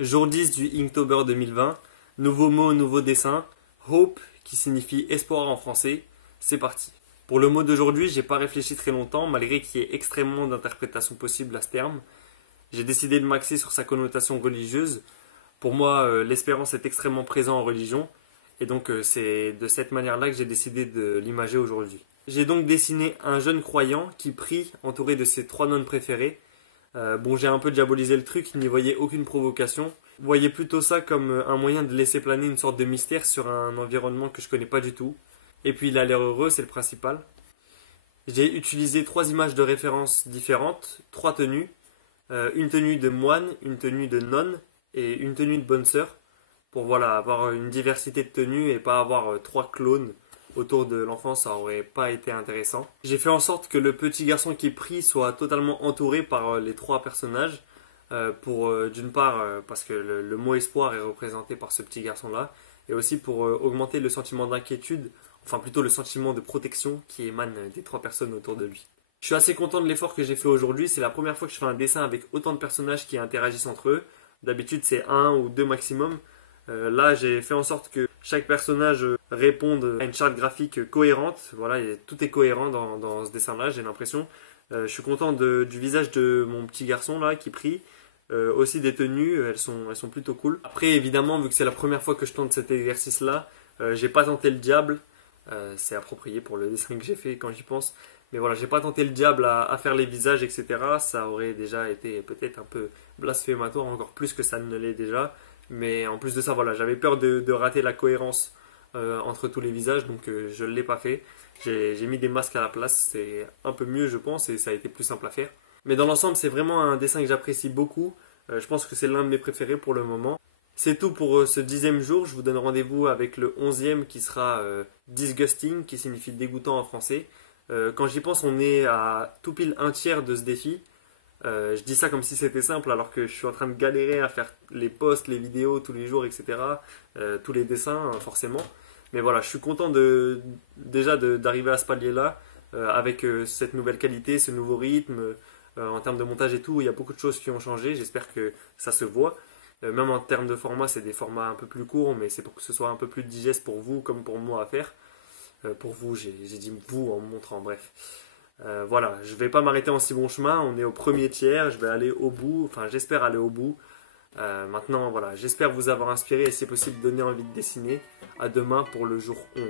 Jour 10 du Inktober 2020, nouveau mot, nouveau dessin, Hope qui signifie espoir en français, c'est parti. Pour le mot d'aujourd'hui, j'ai pas réfléchi très longtemps malgré qu'il y ait extrêmement d'interprétations possibles à ce terme. J'ai décidé de m'axer sur sa connotation religieuse. Pour moi, l'espérance est extrêmement présente en religion et donc c'est de cette manière-là que j'ai décidé de l'imager aujourd'hui. J'ai donc dessiné un jeune croyant qui prie entouré de ses trois nonnes préférées. J'ai un peu diabolisé le truc, n'y voyez aucune provocation. Voyez plutôt ça comme un moyen de laisser planer une sorte de mystère sur un environnement que je connais pas du tout. Et puis il a l'air heureux, c'est le principal. J'ai utilisé trois images de référence différentes, trois tenues. Une tenue de moine, une tenue de nonne et une tenue de bonne sœur. Pour voilà, avoir une diversité de tenues et pas avoir trois clones autour de l'enfant, ça aurait pas été intéressant. J'ai fait en sorte que le petit garçon qui prie soit totalement entouré par les trois personnages. D'une part, parce que le mot espoir est représenté par ce petit garçon-là, et aussi pour augmenter le sentiment d'inquiétude, enfin plutôt le sentiment de protection qui émane des trois personnes autour de lui. Je suis assez content de l'effort que j'ai fait aujourd'hui, c'est la première fois que je fais un dessin avec autant de personnages qui interagissent entre eux. D'habitude c'est un ou deux maximum. Là j'ai fait en sorte que chaque personnage réponde à une charte graphique cohérente. Voilà, tout est cohérent dans ce dessin-là, j'ai l'impression. Je suis content du visage de mon petit garçon là qui prie. Aussi des tenues, elles sont plutôt cool. Après évidemment, vu que c'est la première fois que je tente cet exercice-là, j'ai pas tenté le diable. C'est approprié pour le dessin que j'ai fait quand j'y pense. Mais voilà, j'ai pas tenté le diable à faire les visages, etc. Ça aurait déjà été peut-être un peu blasphématoire, encore plus que ça ne l'est déjà. Mais en plus de ça, voilà, j'avais peur de rater la cohérence entre tous les visages, donc je ne l'ai pas fait. J'ai mis des masques à la place, c'est un peu mieux je pense, et ça a été plus simple à faire. Mais dans l'ensemble, c'est vraiment un dessin que j'apprécie beaucoup. Je pense que c'est l'un de mes préférés pour le moment. C'est tout pour ce 10e jour. Je vous donne rendez-vous avec le 11e qui sera disgusting, qui signifie dégoûtant en français. Quand j'y pense, on est à tout pile un tiers de ce défi. Je dis ça comme si c'était simple alors que je suis en train de galérer à faire les posts, les vidéos tous les jours, etc. Tous les dessins, forcément. Mais voilà, je suis content d'arriver à ce palier-là avec cette nouvelle qualité, ce nouveau rythme. En termes de montage et tout, il y a beaucoup de choses qui ont changé. J'espère que ça se voit. Même en termes de format, c'est des formats un peu plus courts, mais c'est pour que ce soit un peu plus digeste pour vous comme pour moi à faire. Pour vous, j'ai dit vous en me montrant, bref. Voilà, je vais pas m'arrêter en si bon chemin. On est au premier tiers, je vais aller au bout. Enfin, j'espère aller au bout. Maintenant, voilà, j'espère vous avoir inspiré et si possible donner envie de dessiner. À demain pour le jour 11.